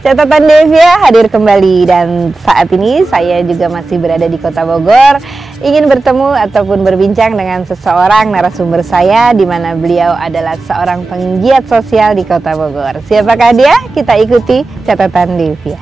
Catatan Devia hadir kembali dan saat ini saya juga masih berada di Kota Bogor, ingin bertemu ataupun berbincang dengan seseorang narasumber saya di mana beliau adalah seorang penggiat sosial di Kota Bogor. Siapakah dia? Kita ikuti Catatan Devia.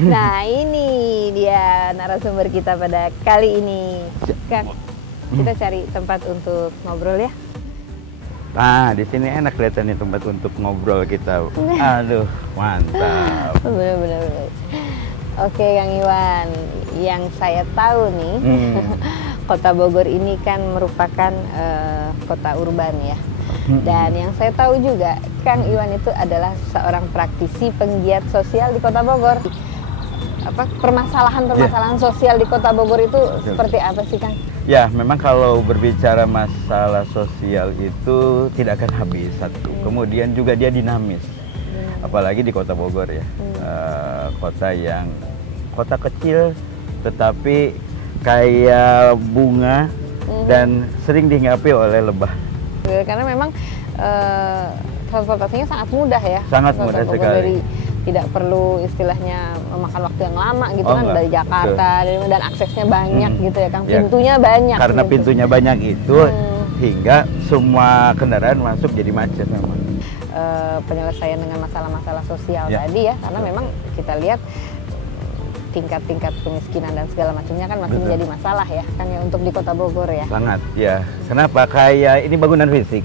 Nah, ini dia narasumber kita pada kali ini. Kang, kita cari tempat untuk ngobrol ya. Nah, di sini enak kelihatannya tempat untuk ngobrol kita. Aduh, mantap. Bener-bener. Oke, Kang Iwan, yang saya tahu nih, Kota Bogor ini kan merupakan kota urban ya. Dan yang saya tahu juga, Kang Iwan itu adalah seorang praktisi penggiat sosial di Kota Bogor. Permasalahan sosial di Kota Bogor itu seperti apa sih, Kang? Ya, memang kalau berbicara masalah sosial itu tidak akan habis satu. Kemudian juga dia dinamis, apalagi di Kota Bogor ya, kota kecil tetapi kayak bunga dan sering dihinggapi oleh lebah. Karena memang transportasinya sangat mudah ya. Sangat mudah sekali. Tidak perlu istilahnya memakan waktu yang lama gitu kan, dari Jakarta dan aksesnya banyak gitu ya, Kang. Pintunya banyak. Karena gitu. pintunya banyak itu hingga semua kendaraan masuk jadi macet memang. Penyelesaian dengan masalah-masalah sosial tadi ya, karena memang kita lihat tingkat-tingkat kemiskinan dan segala macamnya kan masih menjadi masalah ya, Kang, ya, untuk di Kota Bogor ya. Sangat ya. Kenapa? Kayak ini bangunan fisik.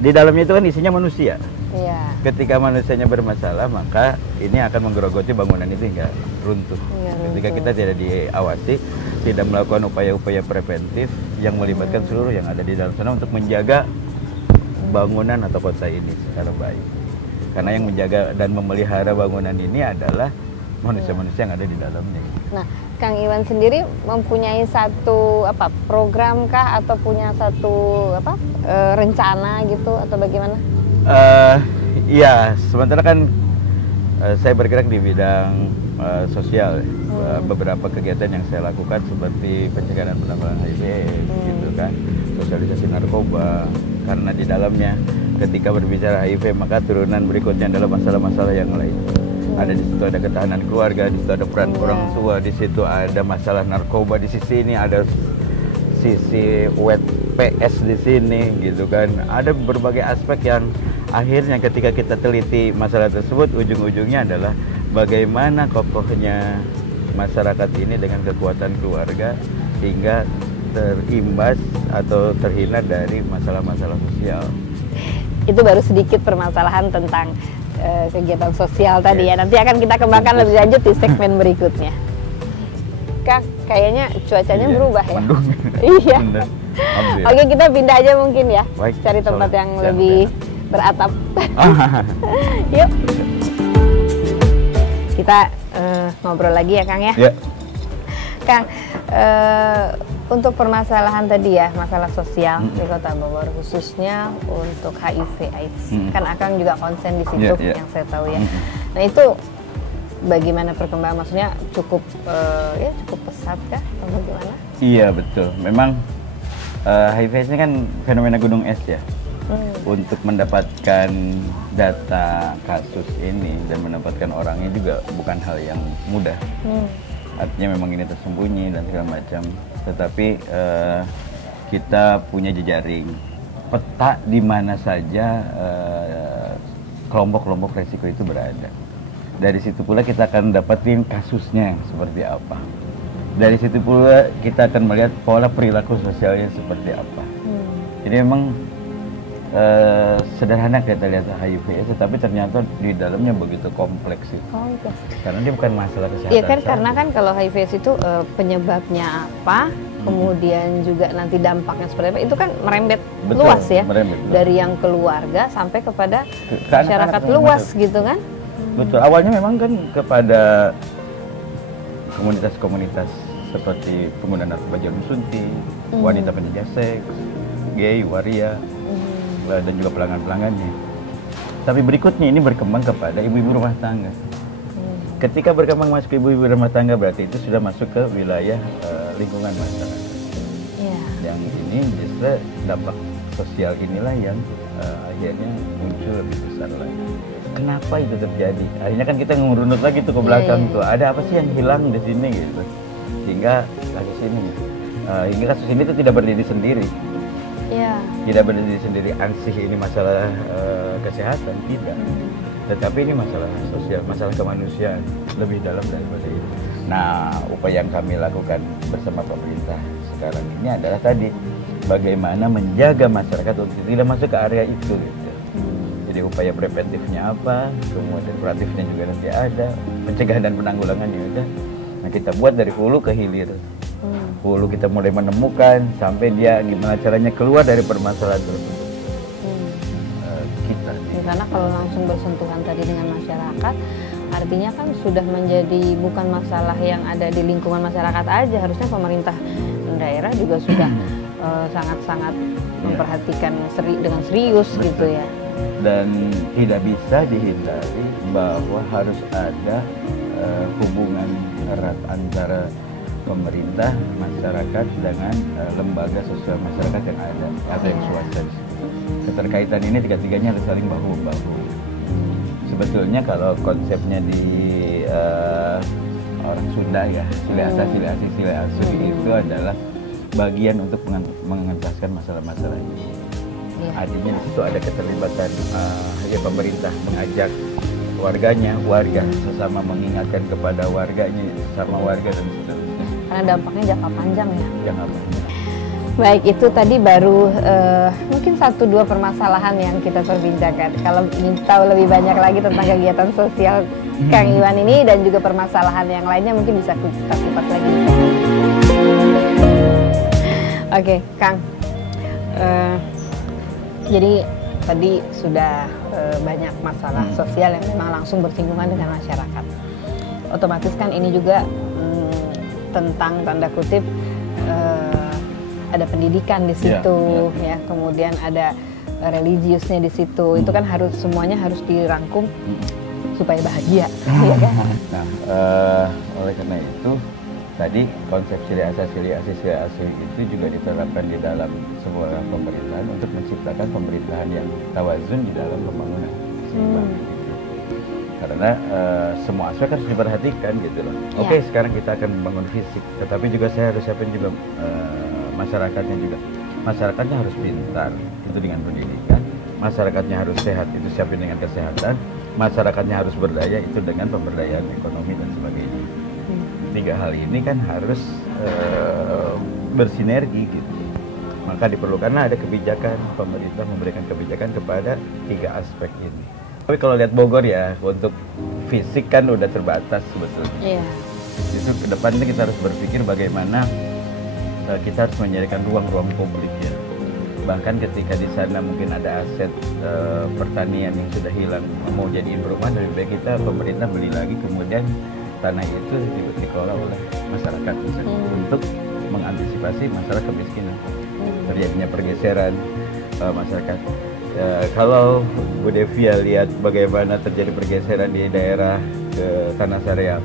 Di dalamnya itu kan isinya manusia. Iya. Ketika manusianya bermasalah, maka ini akan menggerogoti bangunan itu hingga runtuh. Ketika kita tidak diawasi, tidak melakukan upaya-upaya preventif yang melibatkan seluruh yang ada di dalam sana untuk menjaga bangunan atau kota ini secara baik. Karena yang menjaga dan memelihara bangunan ini adalah manusia-manusia yang ada di dalamnya. Nah, Kang Iwan sendiri mempunyai satu program kah atau punya satu rencana gitu atau bagaimana? Iya, sementara kan saya bergerak di bidang sosial. Beberapa kegiatan yang saya lakukan seperti pencegahan penanggulangan HIV, gitu kan, sosialisasi narkoba. Karena di dalamnya ketika berbicara HIV maka turunan berikutnya adalah masalah-masalah yang lain. Ada di situ ada ketahanan keluarga, di situ ada peran orang tua, di situ ada masalah narkoba, di sisi ini ada sisi wet PS di sini, gitu kan. Ada berbagai aspek yang akhirnya ketika kita teliti masalah tersebut, ujung-ujungnya adalah bagaimana kokohnya masyarakat ini dengan kekuatan keluarga hingga terimbas atau terhindar dari masalah-masalah sosial. Itu baru sedikit permasalahan tentang kegiatan sosial tadi ya. Nanti akan kita kembangkan lebih lanjut di segmen berikutnya. Kak, kayaknya cuacanya berubah ya. Iya. Oke, kita pindah aja mungkin ya. Baik, cari tempat yang lebih beratap. Yuk. Kita ngobrol lagi ya, Kang ya. Ya. Kang, untuk permasalahan tadi ya, masalah sosial di Kota Bogor, khususnya untuk HIV/AIDS, kan Akang juga konsen di situ, yang saya tahu ya. Nah itu bagaimana perkembangan, maksudnya cukup cukup pesat kah atau bagaimana? Iya betul, memang HIV/AIDS ini kan fenomena gunung es ya. Untuk mendapatkan data kasus ini dan mendapatkan orangnya juga bukan hal yang mudah. Artinya memang ini tersembunyi dan segala macam. Tetapi kita punya jejaring peta di mana saja kelompok-kelompok resiko itu berada. Dari situ pula kita akan dapatin kasusnya seperti apa. Dari situ pula kita akan melihat pola perilaku sosialnya seperti apa. Jadi memang sederhana kita lihat HIV/AIDS, tapi ternyata di dalamnya begitu kompleks itu. Karena dia bukan masalah kesehatan. Iya kan, karena kan kalau HIV/AIDS itu penyebabnya apa, kemudian juga nanti dampaknya seperti apa, itu kan merembet. Betul, luas ya, merembet. Dari yang keluarga sampai kepada masyarakat luas gitu kan. Betul, awalnya memang kan kepada komunitas-komunitas seperti pengguna narkoba jarum suntik, wanita penjajah seks, gay, waria, dan juga pelanggan-pelanggannya. Tapi berikutnya ini berkembang kepada ibu-ibu rumah tangga. Ketika berkembang masuk ke ibu-ibu rumah tangga, berarti itu sudah masuk ke wilayah lingkungan masyarakat. Yang ini justru dampak sosial inilah yang akhirnya muncul lebih besar lagi. Kenapa itu terjadi? Akhirnya kan kita ngurunut lagi tuh ke belakang tuh. Ada apa sih yang hilang di sini gitu? Hingga kasus ini tuh tidak berdiri sendiri. Tidak berdiri sendiri, ansih ini masalah kesehatan, tidak. Tetapi ini masalah sosial, masalah kemanusiaan, lebih dalam daripada itu. Nah, upaya yang kami lakukan bersama pemerintah sekarang ini adalah tadi, bagaimana menjaga masyarakat untuk tidak masuk ke area itu gitu. Jadi upaya preventifnya apa, kemudian kuratifnya juga nanti ada, pencegahan dan penanggulangannya ada. Nah, kita buat dari hulu ke hilir. Hulu kita mulai menemukan sampai dia gimana caranya keluar dari permasalahan tersebut. Karena kalau langsung bersentuhan tadi dengan masyarakat, artinya kan sudah menjadi bukan masalah yang ada di lingkungan masyarakat aja, harusnya pemerintah daerah juga sudah sangat-sangat memperhatikan dengan serius. Betul. Gitu ya. Dan tidak bisa dihindari bahwa harus ada hubungan erat antara pemerintah, masyarakat dengan lembaga sosial masyarakat yang ada atau yang swasta. Keterkaitan ini tiga-tiganya harus saling bahu-bahu. Sebetulnya kalau konsepnya di orang Sunda ya, sile-asa itu adalah bagian untuk mengentaskan masalah-masalah ini. Artinya di situ ada keterlibatan pemerintah mengajak warga sesama mengingatkan kepada warganya, sesama warga dan seterusnya. Karena dampaknya jangka panjang ya. Jangka panjang. Baik, itu tadi baru mungkin 1-2 permasalahan yang kita perbincangkan. Kalau ingin tahu lebih banyak lagi tentang kegiatan sosial Kang Iwan ini dan juga permasalahan yang lainnya, mungkin bisa kita kupas lagi. Oke, Kang. Jadi tadi sudah banyak masalah sosial yang memang langsung bersinggungan dengan masyarakat. Otomatis kan ini juga tentang tanda kutip ada pendidikan di situ, ya. Kemudian ada religiusnya di situ. Itu kan semuanya harus dirangkum supaya bahagia, ya kan? Nah, oleh karena itu tadi konsep ciri asli itu juga diterapkan di dalam sebuah pemerintahan untuk menciptakan pemerintahan yang tawazun di dalam pembangunan. Karena semua aspek harus diperhatikan gitu loh. Oke, sekarang kita akan membangun fisik, tetapi juga saya harus siapin juga masyarakatnya juga. Masyarakatnya harus pintar, itu dengan pendidikan. Masyarakatnya harus sehat, itu siapin dengan kesehatan. Masyarakatnya harus berdaya, itu dengan pemberdayaan ekonomi dan sebagainya. 3 hal ini kan harus bersinergi gitu. Maka diperlukanlah ada kebijakan, pemerintah memberikan kebijakan kepada 3 aspek ini. Tapi kalau lihat Bogor ya, untuk fisik kan udah terbatas sebetulnya. Justru ke depan ini kita harus berpikir bagaimana kita harus menjadikan ruang-ruang publik ya. Bahkan ketika di sana mungkin ada aset pertanian yang sudah hilang, mau jadiin perumahan, lebih baik kita pemerintah beli lagi, kemudian tanah itu dikelola oleh masyarakat misalnya, untuk mengantisipasi masalah kemiskinan, terjadinya pergeseran masyarakat. Kalau Bu Devia lihat bagaimana terjadi pergeseran di daerah ke Tanah Sareal,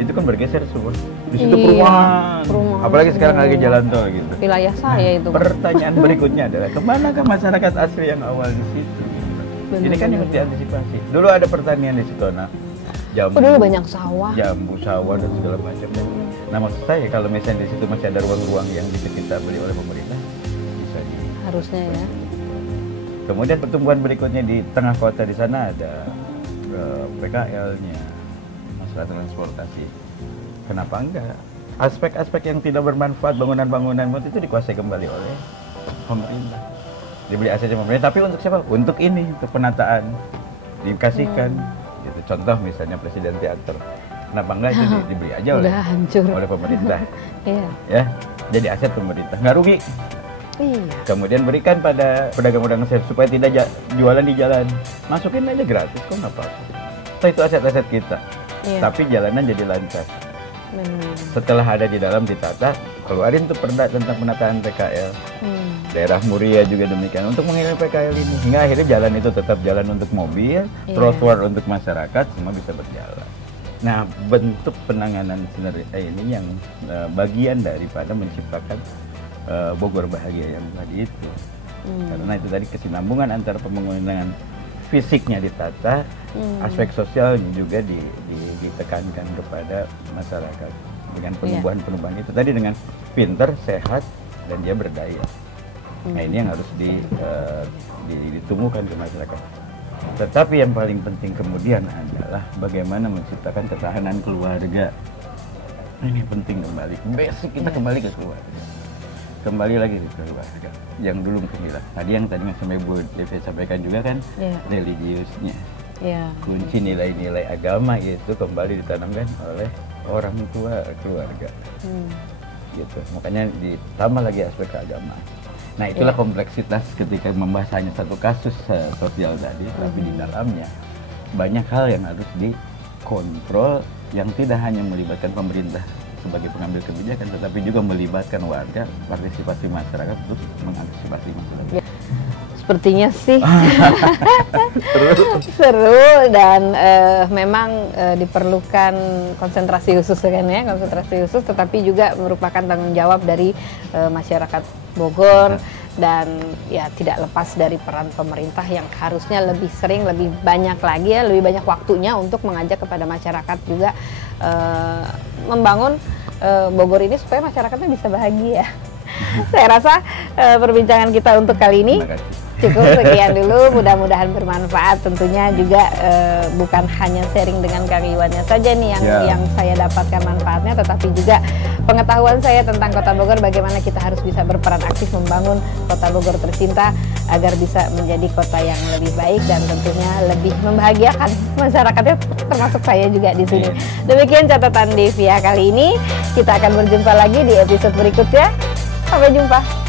itu kan bergeser semua. Di situ perumahan. Apalagi sekarang lagi jalan tol gitu. Wilayah saya itu. Pertanyaan berikutnya adalah kemanakah masyarakat asli yang awal di situ? Ini kan yang harus diantisipasi. Dulu ada pertanian di situ, jambu. Dulu banyak sawah. Jambu, sawah dan segala macam. Nah maksud saya kalau misalnya di situ masih ada ruang-ruang yang bisa kita beli oleh pemerintah, bisa harusnya ya. Kemudian pertumbuhan berikutnya di tengah kota, di sana ada PKL-nya, masalah transportasi. Kenapa enggak? Aspek-aspek yang tidak bermanfaat, bangunan-bangunan itu dikuasai kembali oleh pemerintah. dibeli aset sama pemerintah. Tapi untuk siapa? Untuk ini, untuk penataan dikasihkan. Gitu. Contoh misalnya Presiden Teater, kenapa enggak itu dibeli aja oleh pemerintah? Iya. Ya, jadi aset pemerintah, nggak rugi. Iya. Kemudian berikan pada pedagang-pedagang supaya tidak jualan di jalan, masukin aja gratis kok, nggak apa-apa. So, itu aset-aset kita. Iya. Tapi jalanan jadi lancar. Setelah ada di dalam ditata, keluarin tuh perda tentang penataan PKL. Daerah Muria juga demikian untuk menghilangkan PKL ini, hingga akhirnya jalan itu tetap jalan untuk mobil, trotoar untuk masyarakat, semua bisa berjalan. Nah, bentuk penanganan sinergi ini yang bagian daripada menciptakan Bogor Bahagia yang tadi itu. Karena itu tadi kesinambungan antara pembangunan fisiknya ditata, aspek sosialnya juga ditekankan kepada masyarakat dengan penumbuhan itu tadi dengan pinter, sehat, dan dia berdaya. Nah, ini yang harus ditumbuhkan ke masyarakat. Tetapi yang paling penting kemudian adalah bagaimana menciptakan ketahanan keluarga. Ini penting kembali. Basic kita kembali ke keluarga. Kembali lagi ke keluarga. Yang dulu kehilangan. Tadi yang sampai Bu Devi sampaikan juga kan, religiusnya. Kunci nilai-nilai agama itu kembali ditanamkan oleh orang tua keluarga. Gitu. Makanya ditambah lagi aspek keagamaan. Nah, itulah kompleksitas ketika membahas hanya satu kasus sosial tadi, tapi di dalamnya banyak hal yang harus dikontrol yang tidak hanya melibatkan pemerintah sebagai pengambil kebijakan, tetapi juga melibatkan warga, partisipasi masyarakat untuk mengantisipasi masalah. Sepertinya sih seru dan memang diperlukan konsentrasi khusus kan ya, konsentrasi khusus, tetapi juga merupakan tanggung jawab dari masyarakat Bogor dan ya tidak lepas dari peran pemerintah yang harusnya lebih sering, lebih banyak lagi ya, lebih banyak waktunya untuk mengajak kepada masyarakat juga membangun Bogor ini supaya masyarakatnya bisa bahagia. Saya rasa perbincangan kita untuk kali ini cukup sekian dulu, mudah-mudahan bermanfaat. Tentunya juga bukan hanya sharing dengan Kang Iwannya saja nih yang saya dapatkan manfaatnya, tetapi juga pengetahuan saya tentang Kota Bogor, bagaimana kita harus bisa berperan aktif membangun Kota Bogor tercinta agar bisa menjadi kota yang lebih baik dan tentunya lebih membahagiakan masyarakatnya, termasuk saya juga di sini. Demikian catatan Devia kali ini. Kita akan berjumpa lagi di episode berikutnya. Sampai jumpa.